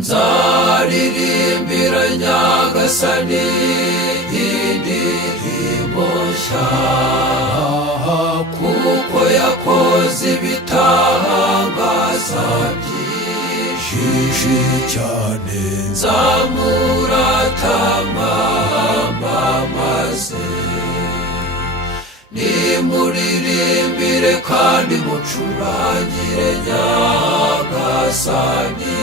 nzaririmbira Nyagasani indirimbo nshya, kuko yakoze ibitangaza byinshi cyane. Nzamuramamaze, nimuririmbire kandi mucurangire Nyagasani,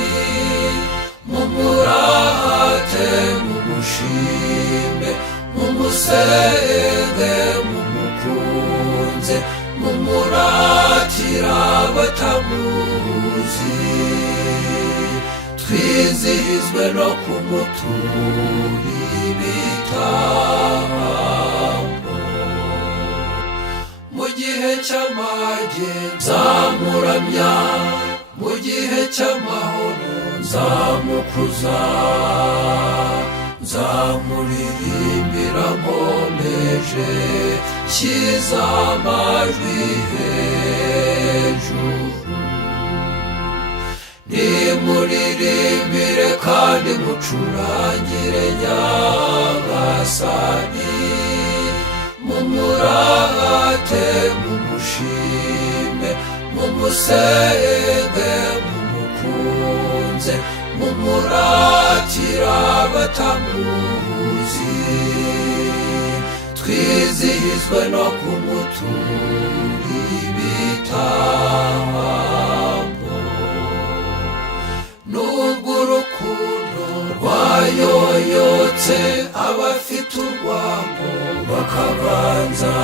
mumurate, mumushime, mumusenge, mumukunze, mumuratira abatamuzi, twizihizwe no kumutura ibitambo. Mu gihe cy'amage nzamuramya, mu gihe cy'amahoro nzamukuza, nzamuririmbira nkomeje nshyize amajwi hejuru. Nimuririmbire kandi mucurangire Nyagasani, mumurate, mumushime, mumusenge, mumukunze, mumuratira abatamuzi, twizihizwe no kumutura ibitambo. Nubwo urukundo rwayoyotse abafite urwango bakabanza,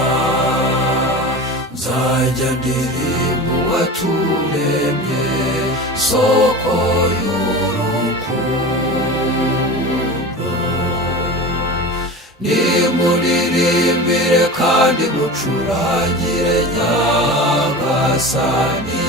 nzajya ndirimba uwaturemye, soko y'urukundo. Nimuririmbire kandi mucurangire Nyagasani,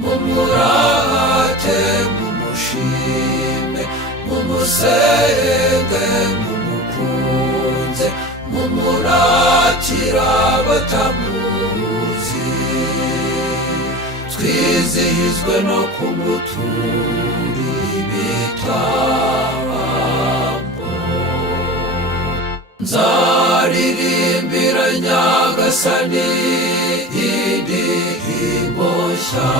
mumurate, mumushime, mumusenge, mumukunze, mumuratira abatamuzi, twizihizwe no kumutura ibitambo. Nzaririmbira Nyagasani indirimbo nshya,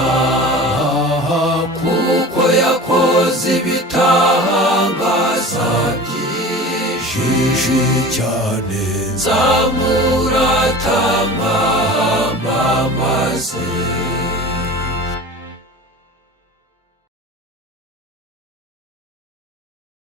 kuko yakoze ibitangaza byinshi cyane. Nzamuramamaze,